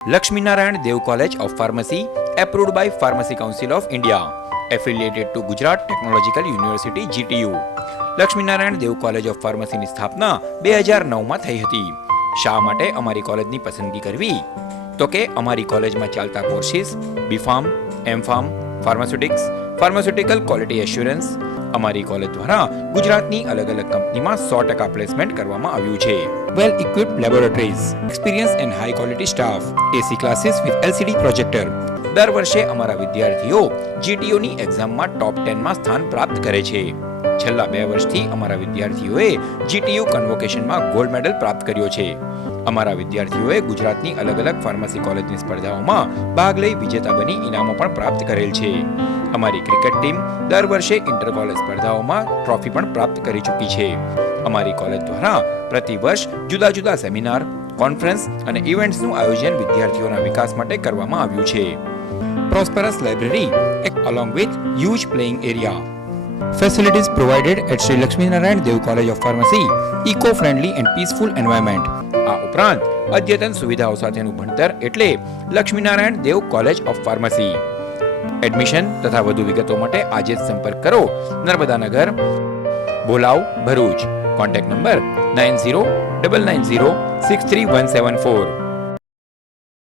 Lakshminarayan Dev College of Pharmacy, approved by Pharmacy Council of India, affiliated to Gujarat Technological University GTU. Laxminarayan Dev college of ફાર્મસીની સ્થાપના 2009માં થઈ હતી. શા માટે અમારી કોલેજની પસંદગી કરવી? તો કે અમારી કોલેજમાં ચાલતા courses B Pharm, M Pharm, pharmaceutics, pharmaceutical quality assurance. અમારી કોલેજ દ્વારા ગુજરાતની અલગ અલગ કંપનીમાં 100% પ્લેસમેન્ટ કરવામાં આવ્યું છે. Well equipped laboratories, experience and high quality staff, AC classes with LCD projector. દર વર્ષે અમારા વિદ્યાર્થીઓ જીટીયુની એક્ઝામમાં ટોપ 10માં સ્થાન પ્રાપ્ત કરે છે. છેલ્લા 2 વર્ષથી અમારા વિદ્યાર્થીઓએ જીટીયુ કન્વોકેશનમાં ગોલ્ડ મેડલ પ્રાપ્ત કર્યો છે. અમારા વિદ્યાર્થીઓએ ગુજરાતની અલગ અલગ ફાર્મસી કોલેજની સ્પર્ધાઓમાં ભાગ લઈ વિજેતા બની ઇનામો પણ પ્રાપ્ત કરેલ છે. અમારી ક્રિકેટ ટીમ દર વર્ષે ઇન્ટર કોલેજ સ્પર્ધાઓમાં ટ્રોફી પણ પ્રાપ્ત કરી ચૂકી છે. અમારી કોલેજ દ્વારા પ્રતિ વર્ષ જુદા જુદા સેમિનાર, કોન્ફરન્સ અને ઇવેન્ટ્સનું આયોજન વિદ્યાર્થીઓના વિકાસ માટે કરવામાં આવ્યું છે. Prosperous library along with huge playing area. Facilities provided at Sri Lakshminarayan Dev College of Pharmacy, eco-friendly and peaceful environment. આ ઉપરાંત અદ્યતન સુવિધાઓ સાથેનું ભણતર એટલે Laxminarayan Dev college of pharmacy. Admission તથા વધુ વિગતો માટે આજે જ સંપર્ક કરો. નર્મદાનગર, ભોલાવ, ભરૂચ. Contact number 9099063174.